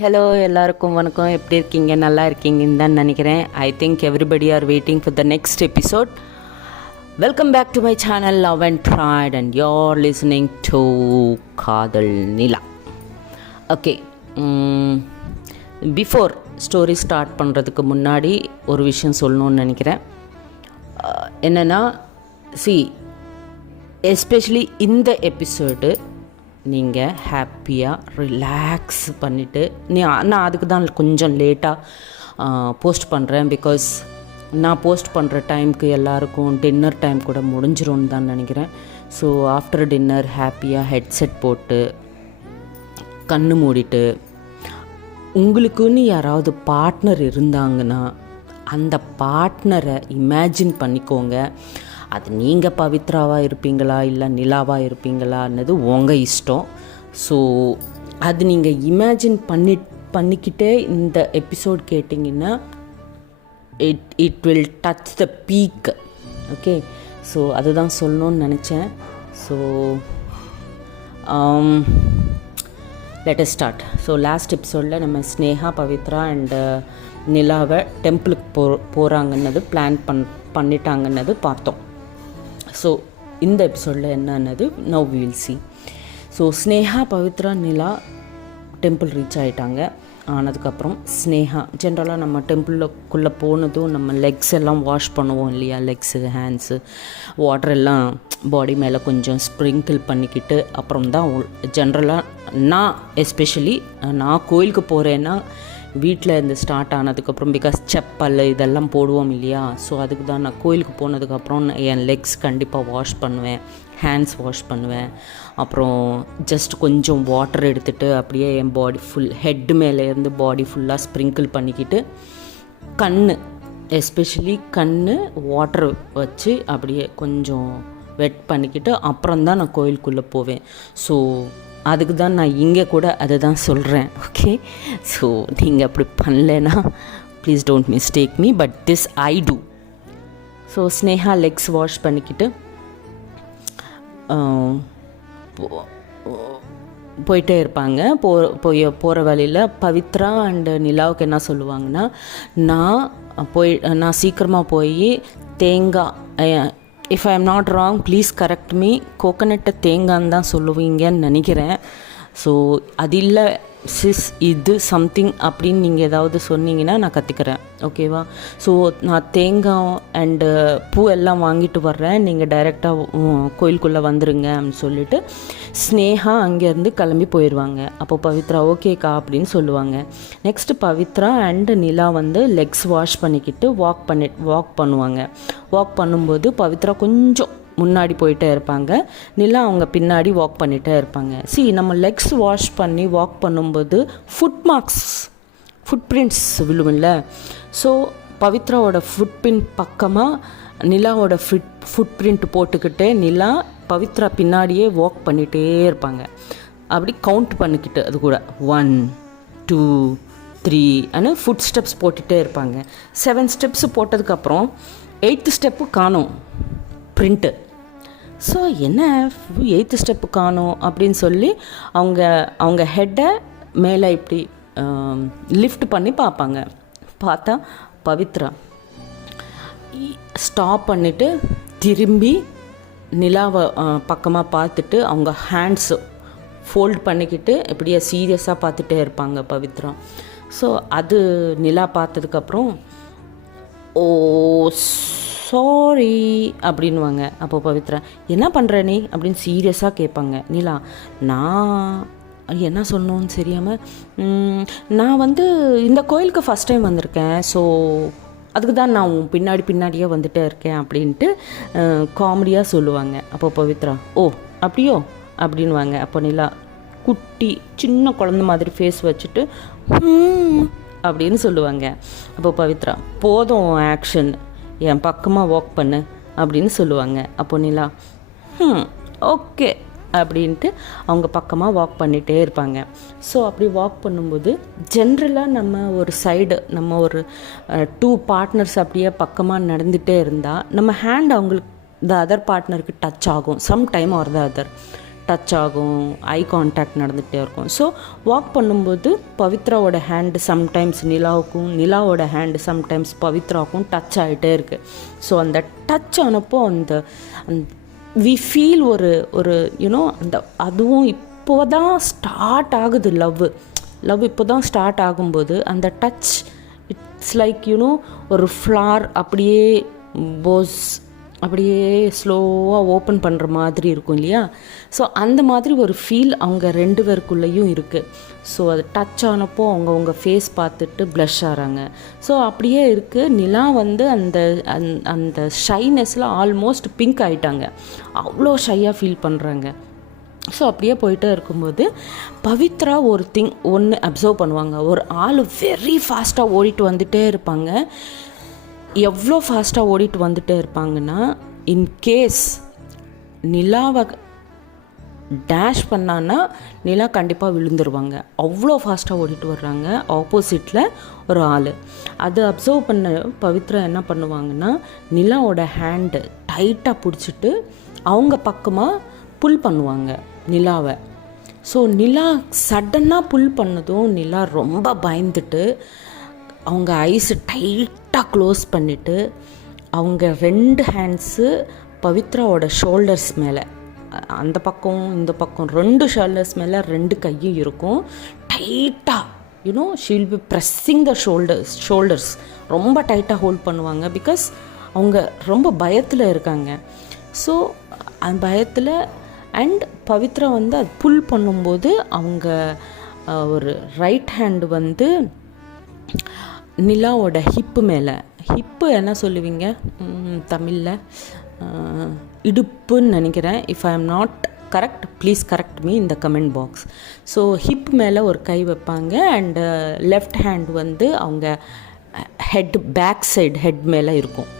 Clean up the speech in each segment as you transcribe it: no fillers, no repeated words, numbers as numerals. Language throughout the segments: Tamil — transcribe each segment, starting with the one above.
ஹலோ எல்லாருக்கும் வணக்கம். எப்படி இருக்கீங்க? நல்லா இருக்கீங்கன்னு தான் நினைக்கிறேன். I think everybody are waiting for the next episode. Welcome back to my channel love and pride and you're listening to Kadhal Nila. Okay, before story start பண்ணுறதுக்கு முன்னாடி ஒரு விஷயம் சொல்லணுன்னு நினைக்கிறேன். என்னென்னா, எஸ்பெஷலி இந்த எபிசோடு நீங்கள் ஹாப்பியாக ரிலாக்ஸ் பண்ணிவிட்டு நான் அதுக்கு தான் கொஞ்சம் லேட்டாக போஸ்ட் பண்ணுறேன். பிகாஸ் நான் போஸ்ட் பண்ணுற டைமுக்கு எல்லாருக்கும் டின்னர் டைம் கூட முடிஞ்சிரும்னு தான் நினைக்கிறேன். ஸோ ஆஃப்டர் டின்னர் ஹாப்பியாக ஹெட்செட் போட்டு கண்ணு மூடிட்டு, உங்களுக்குன்னு யாராவது பார்ட்னர் இருந்தாங்கன்னா அந்த பார்ட்னரை இமேஜின் பண்ணிக்கோங்க. அது நீங்கள் பவித்ராவாக இருப்பீங்களா இல்லை நிலாவாக இருப்பீங்களான்னது உங்கள் இஷ்டம். ஸோ அது நீங்கள் இமேஜின் பண்ணிக்கிட்டே இந்த எபிசோட் கேட்டிங்கன்னா it will touch the peak. Okay, so அதுதான் சொல்லணும்னு நினச்சேன். So let us start. So last எபிசோடில் நம்ம ஸ்னேகா, பவித்ரா அண்டு நிலாவை டெம்பிளுக்கு போகிறாங்கன்னது பிளான் பண்ணிட்டாங்கன்னது பார்த்தோம். ஸோ இந்த எபிசோடில் என்னன்னது now we will see. So Sneha, Pavithra, Nila temple reach ஆகிட்டாங்க. ஆனதுக்கப்புறம் ஸ்னேகா ஜென்ரலாக நம்ம டெம்பிளுக்குள்ளே போனதும் நம்ம லெக்ஸ் எல்லாம் வாஷ் பண்ணுவோம் இல்லையா, லெக்ஸு ஹேண்ட்ஸு வாட்டர் எல்லாம் பாடி மேலே கொஞ்சம் ஸ்ப்ரிங்கிள் பண்ணிக்கிட்டு அப்புறம் தான் ஜென்ரலாக நான் எஸ்பெஷலி நான் கோயிலுக்கு போகிறேன்னா வீட்டில் இருந்து ஸ்டார்ட் ஆனதுக்கப்புறம், பிகாஸ் செப்பல் இதெல்லாம் போடுவோம் இல்லையா, ஸோ அதுக்கு தான் நான் கோயிலுக்கு போனதுக்கப்புறம் என் லெக்ஸ் கண்டிப்பாக வாஷ் பண்ணுவேன், ஹேண்ட்ஸ் வாஷ் பண்ணுவேன். அப்புறம் ஜஸ்ட் கொஞ்சம் வாட்டர் எடுத்துகிட்டு அப்படியே என் பாடி ஃபுல் ஹெட்டு மேலேருந்து பாடி ஃபுல்லாக ஸ்ப்ரிங்கிள் பண்ணிக்கிட்டு எஸ்பெஷலி கண் வாட்டர் வச்சு அப்படியே கொஞ்சம் வெட் பண்ணிக்கிட்டு அப்புறம் தான் நான் கோயிலுக்குள்ளே போவேன். ஸோ அதுக்கு தான் நான் இங்கே கூட அதை தான் சொல்கிறேன். ஓகே, ஸோ நீங்கள் அப்படி பண்ணலைன்னா please don't mistake me, but this I do. So Sneha legs wash பண்ணிக்கிட்டு போயிட்டே இருப்பாங்க. போகிற வழியில் பவித்ரா அண்டு நிலாவுக்கு என்ன சொல்லுவாங்கன்னா, நான் சீக்கிரமாக போய் தேங்காய், if I am not wrong please correct me, கோகனட்டை தேங்கான்னு தான் சொல்லுவீங்கன்னு நினைக்கிறேன். ஸோ அது இல்லை சிஸ், இது சம்திங் அப்படின்னு நீங்கள் ஏதாவது சொன்னீங்கன்னா நான் கற்றுக்கிறேன். ஓகேவா? ஸோ நான் தேங்காய் அண்டு பூ எல்லாம் வாங்கிட்டு வர்றேன், நீங்கள் டைரெக்டாக கோயிலுக்குள்ளே வந்துடுங்க அப்படின்னு சொல்லிவிட்டு ஸ்னேகா அங்கேருந்து கிளம்பி போயிடுவாங்க. அப்போ பவித்ரா ஓகேக்கா அப்படின்னு சொல்லுவாங்க. Next Pavithra and Nila legs wash பண்ணிக்கிட்டு வாக் பண்ணுவாங்க. வாக் பண்ணும்போது பவித்ரா கொஞ்சம் முன்னாடி போயிட்டே இருப்பாங்க, நிலா அவங்க பின்னாடி வாக் பண்ணிகிட்டே இருப்பாங்க. நம்ம லெக்ஸ் வாஷ் பண்ணி வாக் பண்ணும்போது ஃபுட் பிரிண்ட்ஸ் விழுமில்ல. ஸோ பவித்ராவோட ஃபுட் பிரிண்ட் பக்கமாக நிலாவோட ஃபுட் பிரிண்ட் போட்டுக்கிட்டே நிலா பவித்ரா பின்னாடியே வாக் பண்ணிகிட்டே இருப்பாங்க. அப்படி கவுண்ட் பண்ணிக்கிட்டு அது கூட 1 2 3 ஆனால் ஃபுட் ஸ்டெப்ஸ் போட்டுகிட்டே இருப்பாங்க. 7 ஸ்டெப்ஸ் போட்டதுக்கப்புறம் 8th ஸ்டெப்பு காணும் பிரிண்ட்டு. ஸோ என்ன 8th ஸ்டெப்பு காணும் அப்படின்னு சொல்லி அவங்க ஹெட்டை மேலே இப்படி லிஃப்ட் பண்ணி பார்ப்பாங்க. பார்த்தா பவித்ரா ஸ்டாப் பண்ணிவிட்டு திரும்பி நிலாவை பக்கமாக பார்த்துட்டு அவங்க ஹேண்ட்ஸு ஃபோல்ட் பண்ணிக்கிட்டு இப்படியே சீரியஸாக பார்த்துட்டே இருப்பாங்க பவித்ரா. ஸோ அது நிலா பார்த்ததுக்கப்புறம் ஓ சாரி அப்படின்வாங்க. அப்போ பவித்ரா என்ன பண்ணுற நீ அப்படின்னு சீரியஸாக கேட்பாங்க. நிலா நான் என்ன சொல்லணும்னு தெரியாமல், நான் இந்த கோயிலுக்கு ஃபஸ்ட் டைம் வந்திருக்கேன், ஸோ அதுக்கு தான் நான் பின்னாடியே வந்துட்டே இருக்கேன் அப்படின்ட்டு காமெடியாக சொல்லுவாங்க. அப்போ பவித்ரா ஓ அப்படியோ அப்படின்வாங்க. அப்போ நிலா குட்டி சின்ன குழந்த மாதிரி ஃபேஸ் வச்சுட்டு அப்படின்னு சொல்லுவாங்க. அப்போ பவித்ரா போதும் ஆக்ஷன், என் பக்கமாக வாக் பண்ணு அப்படின்னு சொல்லுவாங்க. அப்போ நிலா ஓகே அப்படின்ட்டு அவங்க பக்கமாக வாக் பண்ணிகிட்டே இருப்பாங்க. ஸோ அப்படி வாக் பண்ணும்போது ஜென்ரலாக நம்ம ஒரு சைடு நம்ம ஒரு 2 பார்ட்னர்ஸ் அப்படியே பக்கமாக நடந்துகிட்டே இருந்தால் நம்ம ஹேண்ட் அவங்களுக்கு த அதர் பார்ட்னருக்கு டச் ஆகும், some time or the other touch ஆகும், ஐ கான்டாக்ட் நடந்துகிட்டே இருக்கும். ஸோ வாக் பண்ணும்போது பவித்ராவோட ஹேண்டு சம்டைம்ஸ் நிலாவுக்கும், நிலாவோட ஹேண்டு சம்டைம்ஸ் பவித்ராவுக்கும் டச் ஆகிட்டே இருக்குது. ஸோ அந்த டச் ஆனப்போ அந்த வி ஃபீல் ஒரு யூனோ அந்த அதுவும் இப்போ தான் ஸ்டார்ட் ஆகுது. லவ் இப்போ தான் ஸ்டார்ட் ஆகும்போது அந்த டச் இட்ஸ் லைக் யூனோ ஒரு ஃப்ளார் அப்படியே அப்படியே ஸ்லோவாக ஓப்பன் பண்ணுற மாதிரி இருக்கும் இல்லையா? ஸோ அந்த மாதிரி ஒரு ஃபீல் அவங்க 2 பேருக்குள்ளேயும் இருக்குது. ஸோ அது டச் ஆனப்போ அவங்க ஃபேஸ் பார்த்துட்டு ப்ளஷ் ஆகிறாங்க. ஸோ அப்படியே இருக்குது. நிலா வந்து அந்த ஷைனஸில் ஆல்மோஸ்ட் பிங்க் ஆகிட்டாங்க. அவ்வளோ ஷையாக ஃபீல் பண்ணுறாங்க. ஸோ அப்படியே போயிட்டே இருக்கும்போது பவித்ரா ஒன்று அப்சர்வ் பண்ணுவாங்க. ஒரு ஆள் வெரி ஃபாஸ்ட்டாக ஓடிட்டு வந்துகிட்டே இருப்பாங்க. எவ்வளோ ஃபாஸ்ட்டாக ஓடிட்டு வந்துகிட்டே இருப்பாங்கன்னா, இன்கேஸ் நிலாவை டேஷ் பண்ணான்னா நிலா கண்டிப்பாக விழுந்துருவாங்க. அவ்வளோ ஃபாஸ்ட்டாக ஓடிட்டு வர்றாங்க. ஆப்போசிட்டில் ஒரு ஆள். அதை அப்சர்வ் பண்ண பவித்ரா என்ன பண்ணுவாங்கன்னா, நிலாவோட ஹேண்டு டைட்டாக பிடிச்சிட்டு அவங்க பக்கமாக புல் பண்ணுவாங்க நிலாவை. ஸோ நிலா சடனாக புல் பண்ணதும் நிலா ரொம்ப பயந்துட்டு அவங்க ஐஸு டைட்டாக க்ளோஸ் பண்ணிவிட்டு அவங்க 2 ஹேண்ட்ஸு பவித்ராவோட ஷோல்டர்ஸ் மேலே, அந்த பக்கம் இந்த பக்கம் 2 ஷோல்டர்ஸ் மேலே 2 கையும் இருக்கும். டைட்டாக you know she will be pressing the shoulders ரொம்ப டைட்டாக ஹோல்ட் பண்ணுவாங்க. பிகாஸ் அவங்க ரொம்ப பயத்தில் இருக்காங்க. ஸோ அந்த பயத்தில் அண்ட் பவித்ரா வந்து அது புல் பண்ணும்போது அவங்க ஒரு ரைட் ஹேண்டு வந்து நிலாவோட ஹிப்பு மேலே, ஹிப்பு என்ன சொல்லுவீங்க தமிழில்? இடுப்புன்னு நினைக்கிறேன். If I am not correct, please correct me in the comment box. So hip மேலே ஒரு கை வைப்பாங்க அண்டு லெஃப்ட் ஹேண்ட் வந்து அவங்க பேக் சைடு ஹெட் மேலே இருக்கும்.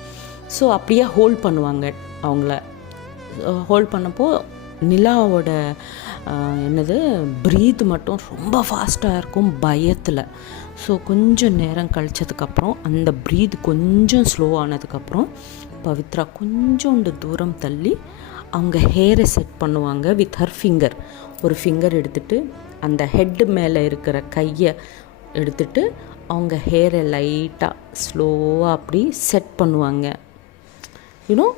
ஸோ அப்படியே ஹோல்ட் பண்ணுவாங்க. அவங்கள ஹோல்ட் பண்ணப்போ நிலாவோட ப்ரீத் மட்டும் ரொம்ப ஃபாஸ்ட்டாக இருக்கும் பயத்தில். ஸோ கொஞ்சம் நேரம் கழிச்சதுக்கப்புறம் அந்த ப்ரீத் கொஞ்சம் ஸ்லோ ஆனதுக்கப்புறம் பவித்ரா கொஞ்சோண்டு தூரம் தள்ளி அவங்க ஹேரை செட் பண்ணுவாங்க வித் ஹர் ஃபிங்கர். ஒரு ஃபிங்கர் எடுத்துகிட்டு அந்த ஹெட்டு மேலே இருக்கிற கையை எடுத்துகிட்டு அவங்க ஹேரை லைட்டாக ஸ்லோவாக அப்படி செட் பண்ணுவாங்க. யூனோ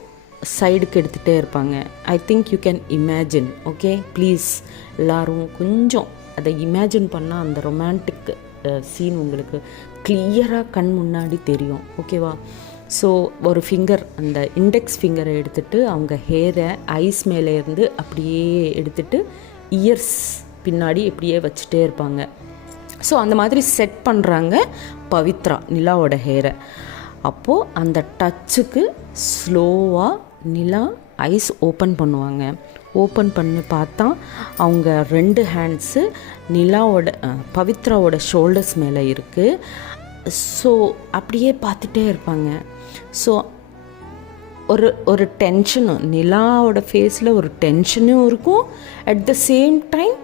சைடுக்கு எடுத்துகிட்டே இருப்பாங்க. I think you can imagine. Okay, please எல்லோரும் கொஞ்சம் அதை இமேஜின் பண்ணால் அந்த ரொமான்டிக் சீன் உங்களுக்கு கிளியராக கண் முன்னாடி தெரியும். ஓகேவா? ஸோ ஒரு ஃபிங்கர், அந்த இண்டெக்ஸ் ஃபிங்கரை எடுத்துகிட்டு அவங்க ஹேரை ஐஸ் மேலேருந்து அப்படியே எடுத்துகிட்டு இயர்ஸ் பின்னாடி இப்படியே வச்சுட்டே இருப்பாங்க. ஸோ அந்த மாதிரி செட் பண்ணுறாங்க பவித்ரா நிலாவோட ஹேரை. அப்போது அந்த டச்சுக்கு ஸ்லோவாக நிலா ஐஸ் ஓப்பன் பண்ணுவாங்க. ஓப்பன் பண்ணி பார்த்தா அவங்க 2 ஹேண்ட்ஸு நிலாவோட பவித்ராவோட ஷோல்டர்ஸ் மேலே இருக்குது. ஸோ அப்படியே பார்த்துட்டே இருப்பாங்க. ஸோ ஒரு டென்ஷனும் நிலாவோட ஃபேஸில் ஒரு டென்ஷனும் இருக்கும். அட் த சேம் டைம்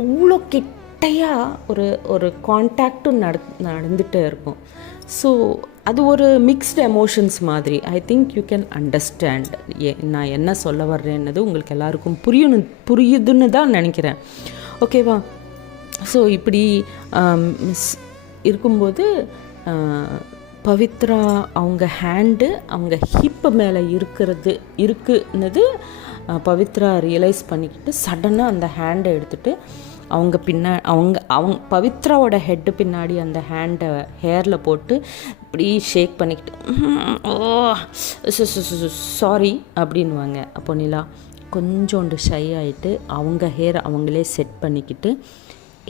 அவ்வளோ கிட்டையாக ஒரு கான்டாக்டும் நடந்துகிட்டே இருக்கும். ஸோ அது ஒரு மிக்ஸ்டு எமோஷன்ஸ் மாதிரி. I think you can understand நான் என்ன சொல்ல வர்றேன்னது உங்களுக்கு எல்லாருக்கும் புரியுதுன்னு தான் நினைக்கிறேன். ஓகேவா? ஸோ இப்படி இருக்கும்போது பவித்ரா அவங்க ஹேண்டு அவங்க ஹிப்பு மேலே இருக்குன்னது பவித்ரா ரியலைஸ் பண்ணிக்கிட்டு சடனாக அந்த ஹேண்டை எடுத்துகிட்டு அவங்க பவித்ராவோட ஹெட்டு பின்னாடி அந்த ஹேண்டை ஹேரில் போட்டு இப்படி ஷேக் பண்ணிக்கிட்டு சாரி அப்படின்வாங்க. அப்போ நிலா கொஞ்சோண்டு ஷை ஆகிட்டு அவங்க ஹேரை அவங்களே செட் பண்ணிக்கிட்டு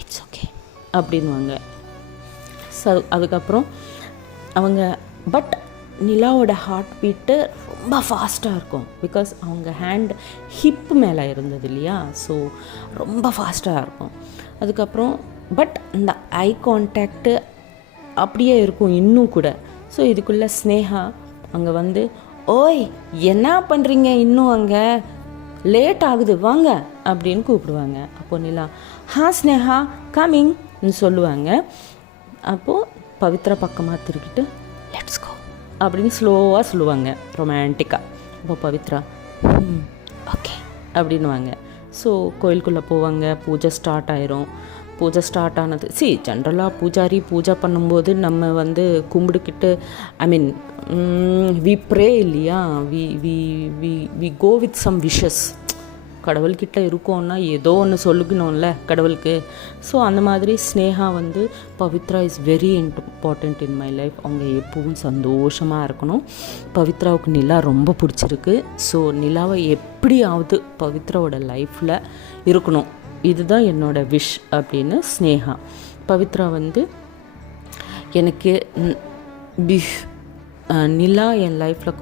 இட்ஸ் ஓகே அப்படின்வாங்க. அதுக்கப்புறம் அவங்க பட் நிலாவோட ஹார்ட் பீட்டு ரொம்ப ஃபாஸ்ட்டாக இருக்கும். பிகாஸ் அவங்க ஹேண்ட் ஹிப் மேலே இருந்தது இல்லையா? ஸோ ரொம்ப ஃபாஸ்ட்டாக இருக்கும். அதுக்கப்புறம் பட் இந்த ஐ கான்டாக்டு அப்படியே இருக்கும் இன்னும் கூட. ஸோ இதுக்குள்ளே ஸ்னேகா அங்கே வந்து ஓய் என்ன பண்ணுறீங்க, இன்னும் அங்கே லேட் ஆகுது வாங்க அப்படின்னு கூப்பிடுவாங்க. அப்போது நிலா ஸ்னேகா கமிங்னு சொல்லுவாங்க. அப்போது பவித்ரா பக்கமாக திருக்கிட்டு லெட்ஸ் கோ அப்படின்னு ஸ்லோவாக சொல்லுவாங்க ரொமான்டிக்காக. அப்போ பவித்ரா ஓகே அப்படின்வாங்க. ஸோ கோயிலுக்குள்ளே போவாங்க, பூஜை ஸ்டார்ட் ஆயிரும். பூஜை ஸ்டார்ட் ஆனது ஜென்ரலாக பூஜாரி பூஜை பண்ணும்போது நம்ம வந்து கும்பிடுக்கிட்டு ஐ மீன் வி ப்ரே இல்லையா, we we we we go with some wishes. கடவுள்கிட்ட இருக்கோன்னா ஏதோ ஒன்று சொல்லிக்கணும்ல கடவுளுக்கு. ஸோ அந்த மாதிரி ஸ்னேகா வந்து Pavithra is very important in my life. அவங்க எப்பவும் சந்தோஷமாக இருக்கணும். பவித்ராவுக்கு நிலா ரொம்ப பிடிச்சிருக்கு. ஸோ நிலாவை எப்படியாவது பவித்ராவோட லைஃப்பில் இருக்கணும், இதுதான் என்னோடய விஷ் அப்படின்னு ஸ்னேகா. பவித்ரா வந்து எனக்கு நிலா என் லைஃப்பில்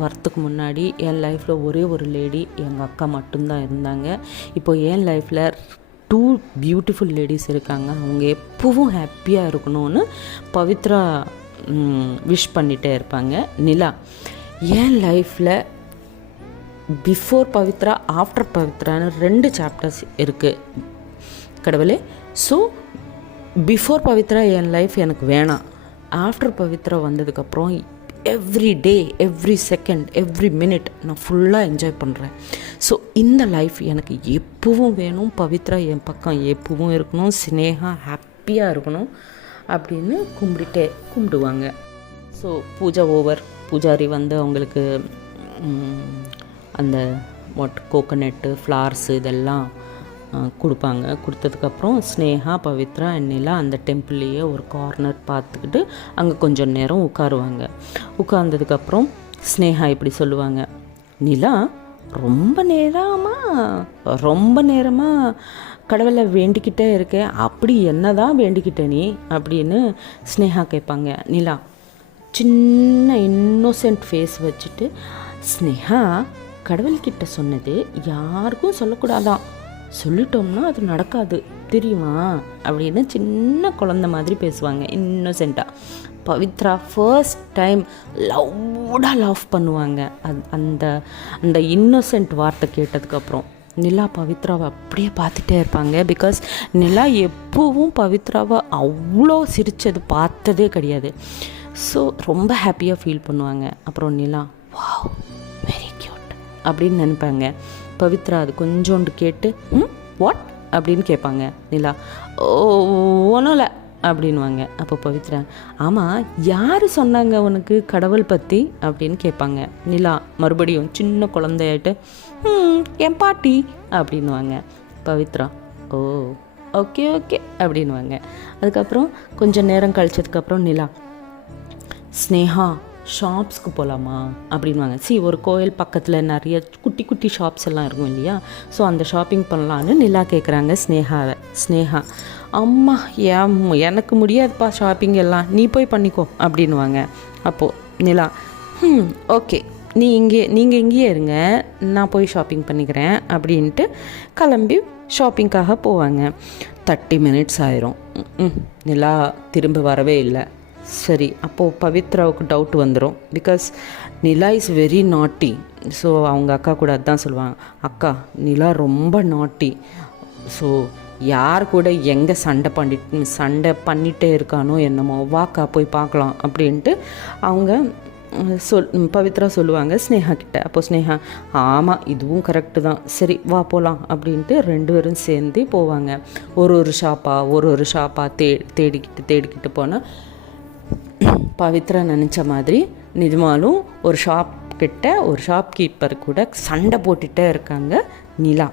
வரத்துக்கு முன்னாடி என் லைஃப்பில் ஒரே ஒரு லேடி எங்கள் அக்கா மட்டும்தான் இருந்தாங்க. இப்போ என் லைஃப்பில் 2 பியூட்டிஃபுல் லேடிஸ் இருக்காங்க. அவங்க எப்பவும் ஹாப்பியாக இருக்கணும்னு பவித்ரா விஷ் பண்ணிகிட்டே இருப்பாங்க. நிலா என் லைஃப்பில் பிஃபோர் பவித்ரா ஆஃப்டர் பவித்ரான்னு 2 சாப்டர்ஸ் இருக்குது கடவுளே. ஸோ பிஃபோர் பவித்ரா என் லைஃப் எனக்கு வேணாம். ஆஃப்டர் பவித்ரா வந்ததுக்கப்புறம் every day, every second, every minute நான் ஃபுல்லாக என்ஜாய் பண்ணுறேன். ஸோ இந்த லைஃப் எனக்கு எப்பவும் வேணும். பவித்ரா என் பக்கம் எப்பவும் இருக்கணும். ஸ்னேகா ஹாப்பியாக இருக்கணும் அப்படின்னு கும்பிடுவாங்க. ஸோ பூஜை ஓவர். பூஜாரி வந்து அவங்களுக்கு அந்த கோகோனட்டு, ஃப்ளார்ஸு இதெல்லாம் கொடுப்பாங்க. கொடுத்ததுக்கப்புறம் ஸ்னேகா, பவித்ரா அண்ட் நிலா அந்த டெம்பிள்லேயே ஒரு கார்னர் பார்த்துக்கிட்டு அங்கே கொஞ்சம் நேரம் உட்காருவாங்க. உட்கார்ந்ததுக்கப்புறம் ஸ்னேகா இப்படி சொல்லுவாங்க, நிலா ரொம்ப நேரமாக கடவுளை வேண்டிக்கிட்டே இருக்கேன், அப்படி என்ன தான் வேண்டிக்கிட்ட நீ அப்படின்னு ஸ்னேகா கேட்பாங்க. நிலா சின்ன இன்னோசென்ட் ஃபேஸ் வச்சுட்டு, ஸ்னேகா கடவுள்கிட்ட சொன்னது யாருக்கும் சொல்லக்கூடாதான், சொல்லிட்டோம்னா அது நடக்காது தெரியுமா அப்படின்னு சின்ன குழந்த மாதிரி பேசுவாங்க இன்னோசென்ட்டாக. பவித்ரா ஃபர்ஸ்ட் டைம் லவ்டாக லவ் பண்ணுவாங்க. அந்த அந்த இன்னோசென்ட் வார்த்தை கேட்டதுக்கப்புறம் நிலா பவித்ராவை அப்படியே பார்த்துட்டே இருப்பாங்க. பிகாஸ் நிலா எப்பவும் பவித்ராவை அவ்வளோ சிரித்தது பார்த்ததே கிடையாது. ஸோ ரொம்ப ஹாப்பியாக ஃபீல் பண்ணுவாங்க. அப்புறம் நிலா வாவ் வெரி க்யூட் அப்படின்னு நினைப்பாங்க. பவித்ரா அது கொஞ்சோண்டு கேட்டு வாட் அப்படின்னு கேட்பாங்க. நிலா ஒன்றும் இல்லை அப்படின்வாங்க. அப்போ பவித்ரா ஆமாம் யார் சொன்னாங்க உனக்கு கடவுள் பற்றி அப்படின்னு கேட்பாங்க. நிலா மறுபடியும் சின்ன குழந்தையாயிட்டு என் பாட்டி அப்படின்வாங்க. பவித்ரா ஓ ஓகே ஓகே அப்படின்வாங்க. அதுக்கப்புறம் கொஞ்சம் நேரம் கழிச்சதுக்கப்புறம் நிலா ஸ்னேகா ஷாப்ஸ்க்கு போகலாமா அப்படின்வாங்க. ஒரு கோயில் பக்கத்தில் நிறைய குட்டி குட்டி ஷாப்ஸ் எல்லாம் இருக்கும் இல்லையா, ஸோ அந்த ஷாப்பிங் பண்ணலான்னு நிலா கேட்குறாங்க ஸ்னேகாவை. ஸ்னேகா அம்மா எனக்கு முடியாதுப்பா ஷாப்பிங் எல்லாம், நீ போய் பண்ணிக்கோ அப்படின்வாங்க. அப்போது நிலா ஓகே நீங்கள் இங்கேயே இருங்க, நான் போய் ஷாப்பிங் பண்ணிக்கிறேன் அப்படின்ட்டு கிளம்பி ஷாப்பிங்காக போவாங்க. 30 minutes ஆயிரும். நிலா திரும்ப வரவே இல்லை. சரி, அப்போது பவித்ராவுக்கு டவுட் வந்துடும். பிகாஸ் நிலா இஸ் வெரி நாட்டி. ஸோ அவங்க அக்கா கூட அதுதான் சொல்லுவாங்க, அக்கா நிலா ரொம்ப நாட்டி. ஸோ யார் கூட எங்கே சண்டை பண்ணிகிட்டே இருக்கானோ என்னமோ, வாக்கா போய் பார்க்கலாம் அப்படின்ட்டு அவங்க பவித்ரா சொல்லுவாங்க ஸ்னேகா கிட்ட. அப்போது ஸ்னேகா ஆமாம் இதுவும் கரெக்டு தான், சரி வா போகலாம் அப்படின்ட்டு 2 பேரும் சேர்ந்து போவாங்க. ஒரு ஷாப்பாக தேடிக்கிட்டு போனால் பவித்ரா நினச்ச மாதிரி நிஜமாலும் ஒரு ஷாப்கீப்பர் கூட சண்டை போட்டுகிட்டே இருக்காங்க நிலா.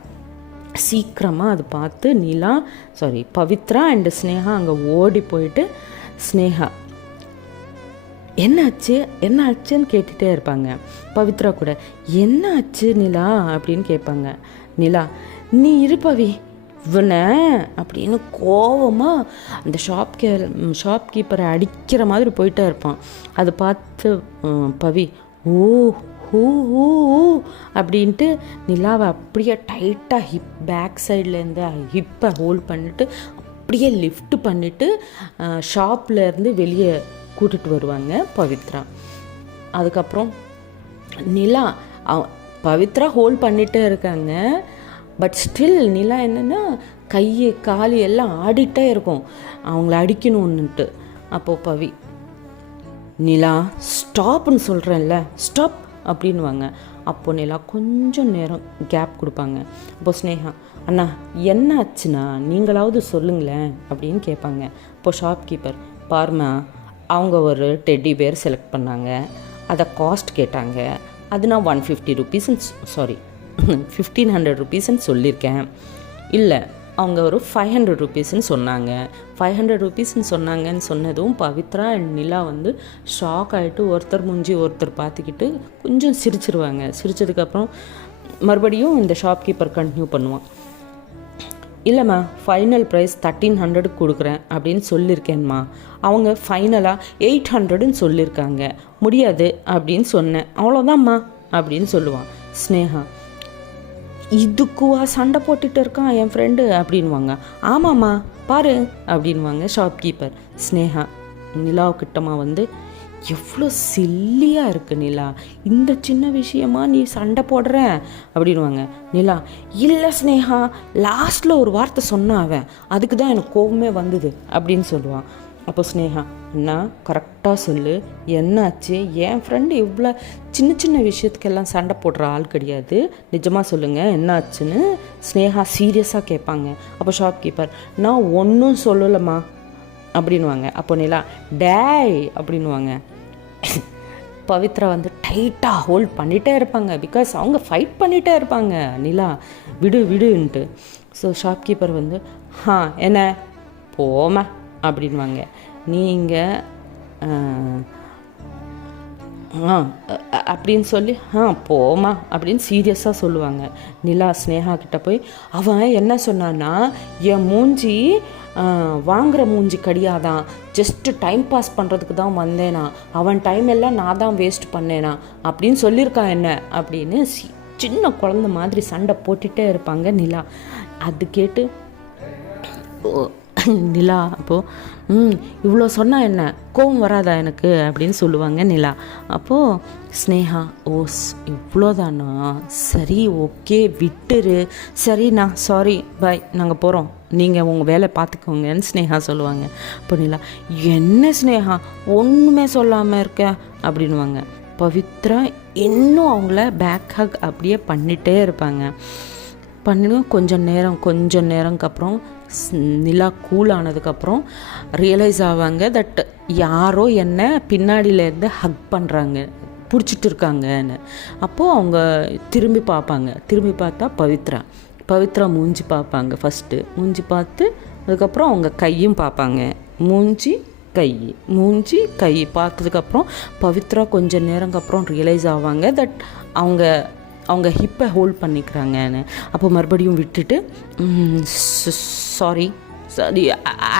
சீக்கிரமாக அது பார்த்து பவித்ரா அண்டு ஸ்னேகா அங்கே ஓடி போயிட்டு ஸ்னேகா என்னாச்சுன்னு கேட்டுகிட்டே இருப்பாங்க. பவித்ரா கூட என்ன ஆச்சு நிலா அப்படின்னு கேட்பாங்க. நிலா நீ இருப்பவி இவனை அப்படின்னு கோவமாக அந்த ஷாப்கீப்பரை அடிக்கிற மாதிரி போயிட்டே இருப்பான். அதை பார்த்து பவி ஓ ஹூ ஹூ அப்படின்ட்டு நிலாவை அப்படியே டைட்டாக பேக் சைட்லேருந்து ஹிப்பை ஹோல்ட் பண்ணிவிட்டு அப்படியே லிஃப்ட் பண்ணிவிட்டு ஷாப்லேருந்து வெளியே கூட்டிகிட்டு வருவாங்க பவித்ரா. அதுக்கப்புறம் நிலா பவித்ரா ஹோல்ட் பண்ணிகிட்டே இருக்காங்க. பட் ஸ்டில் நிலா என்னென்னா கை காலு எல்லாம் ஆடிட்டே இருக்கும் அவங்கள அடிக்கணுன்னுட்டு. அப்போது நிலா ஸ்டாப்னு சொல்கிறேன்ல ஸ்டாப் அப்படின்வாங்க. அப்போ நிலா கொஞ்சம் நேரம் கேப் கொடுப்பாங்க. அப்போ ஸ்னேகா, அண்ணா என்ன ஆச்சுண்ணா, நீங்களாவது சொல்லுங்களேன் அப்படின்னு கேட்பாங்க. இப்போ ஷாப்கீப்பர், பாருமா, அவங்க ஒரு டெட்டி பேர் செலக்ட் பண்ணாங்க, அதை காஸ்ட் கேட்டாங்க, அது நான் 150 ருபீஸ்ன்னு 1500 ருபீஸ்ன்னு சொல்லியிருக்கேன். இல்லை, அவங்க ஒரு 500 ருபீஸ்ன்னு சொன்னாங்க. 500 ருபீஸ்ன்னு சொன்னாங்கன்னு சொன்னதும் பவித்ரா அண்ட் நிலா வந்து ஷாக் ஆகிட்டு ஒருத்தர் மூஞ்சி ஒருத்தர் பார்த்துக்கிட்டு கொஞ்சம் சிரிச்சிருவாங்க. சிரிச்சதுக்கப்புறம் மறுபடியும் இந்த ஷாப்கீப்பர் கண்டினியூ பண்ணுவான். இல்லைம்மா, ஃபைனல் ப்ரைஸ் 1300 கொடுக்குறேன் அப்படின்னு சொல்லியிருக்கேன்மா, அவங்க ஃபைனலாக 800ன்னு சொல்லியிருக்காங்க, முடியாது அப்படின்னு சொன்னேன், அவ்வளோதாம்மா அப்படின்னு சொல்லுவான். ஸ்னேகா, இதுக்குவா சண்டை போட்டுட்டு இருக்கான் என் ஃப்ரெண்டு அப்படின்வாங்க. ஆமாம்மா பாரு அப்படின்வாங்க ஷாப்கீப்பர். ஸ்னேகா நிலாவுக்கிட்டமா வந்து, எவ்வளோ சில்லியாக இருக்குது நிலா, இந்த சின்ன விஷயமா நீ சண்டை போடுற அப்படின்வாங்க. நிலா, இல்லை ஸ்னேகா, லாஸ்ட்டில் ஒரு வார்த்தை சொன்னான் அவன், அதுக்கு தான் எனக்கு கோபமே வந்தது அப்படின்னு சொல்லுவான். அப்போ ஸ்னேகா, அண்ணா கரெக்டாக சொல்லு, என்னாச்சு, என் ஃப்ரெண்டு இவ்வளோ சின்ன சின்ன விஷயத்துக்கெல்லாம் சண்டை போடுற ஆள் கிடையாது, நிஜமாக சொல்லுங்கள் என்னாச்சுன்னு ஸ்னேகா சீரியஸாக கேட்பாங்க. அப்போ ஷாப்கீப்பர், நான் ஒன்றும் சொல்லலைம்மா அப்படின்வாங்க. அப்போ நிலா, டேய் அப்படின்வாங்க. பவித்ரா வந்து டைட்டாக ஹோல்ட் பண்ணிகிட்டே இருப்பாங்க, பிகாஸ் அவங்க ஃபைட் பண்ணிகிட்டே இருப்பாங்க. நிலா, விடுன்ட்டு. ஸோ ஷாப்கீப்பர் வந்து, என்ன போமா அப்படின்வாங்க. நீங்கள் அப்படின்னு சொல்லி போமா அப்படின்னு சீரியஸாக சொல்லுவாங்க. நிலா ஸ்னேகா கிட்ட போய், அவன் என்ன சொன்னான்னா, என் மூஞ்சி வாங்குகிற மூஞ்சி கிடையாதான், ஜஸ்ட்டு டைம் பாஸ் பண்ணுறதுக்கு தான் வந்தேனா, அவன் டைம் எல்லாம் நான் தான் வேஸ்ட் பண்ணேனா அப்படின்னு சொல்லியிருக்கான் என்ன அப்படின்னு சின்ன குழந்த மாதிரி சண்டை போட்டுகிட்டே இருப்பாங்க நிலா. அது கேட்டு நிலா, அப்போது இவ்வளோ சொன்னால் என்ன, கோவம் வராதா எனக்கு அப்படின்னு சொல்லுவாங்க நிலா. அப்போது ஸ்னேகா, இவ்வளோதானா, சரி ஓகே விட்டுரு, சரிண்ணா சாரி பாய், நாங்கள் போகிறோம், நீங்கள் உங்கள் வேலை பார்த்துக்கோங்கன்னு ஸ்னேகா சொல்லுவாங்க. அப்போ நிலா, என்ன ஸ்னேகா ஒன்றுமே சொல்லாமல் இருக்க அப்படின்வாங்க. பவித்ரா இன்னும் அவங்கள பேக் ஹக் அப்படியே பண்ணிகிட்டே இருப்பாங்க. கொஞ்சம் நேரம்க்கு அப்புறம் நிலா கூல் ஆனதுக்கப்புறம் ரியலைஸ் ஆவாங்க தட் யாரோ என்ன பின்னாடியிலேருந்து ஹக் பண்ணுறாங்க, பிடிச்சிட்டு இருக்காங்கன்னு. அப்போது அவங்க திரும்பி பார்ப்பாங்க. திரும்பி பார்த்தா பவித்ரா மூஞ்சி பார்ப்பாங்க. ஃபஸ்ட்டு மூஞ்சி பார்த்து அதுக்கப்புறம் அவங்க கையும் பார்ப்பாங்க. மூஞ்சி கை பார்த்ததுக்கப்புறம் பவித்ரா கொஞ்சம் நேரம்க்கு அப்புறம் ரியலைஸ் ஆவாங்க தட் அவங்க ஹிப்பை ஹோல்ட் பண்ணிக்கிறாங்கன்னு. அப்போ மறுபடியும் விட்டுட்டு, sorry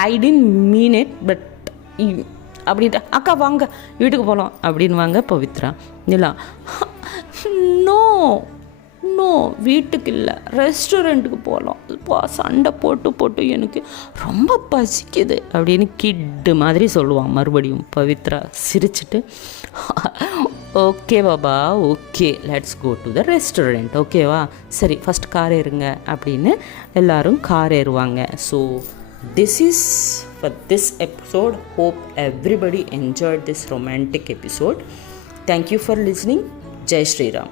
I didn't mean it but அப்படின்ட்டு, அக்கா வாங்க வீட்டுக்கு போகலாம் அப்படின்வாங்க பவித்ரா. நிலா, நோ வீட்டுக்கு இல்லை, ரெஸ்டாரண்ட்டுக்கு போகலாம், சண்டை போட்டு எனக்கு ரொம்ப பசிக்குது அப்படின்னு கிட்டு மாதிரி சொல்லுவான் மறுபடியும். பவித்ரா சிரிச்சிட்டு, okay baba, okay let's go to the restaurant, ஓகேவா, சரி ஃபஸ்ட் கார் ஏறுங்க அப்படின்னு எல்லாரும் கார் ஏறுவாங்க. So this is for this episode. Hope everybody enjoyed this romantic episode. Thank you for listening. Jai Shri Ram.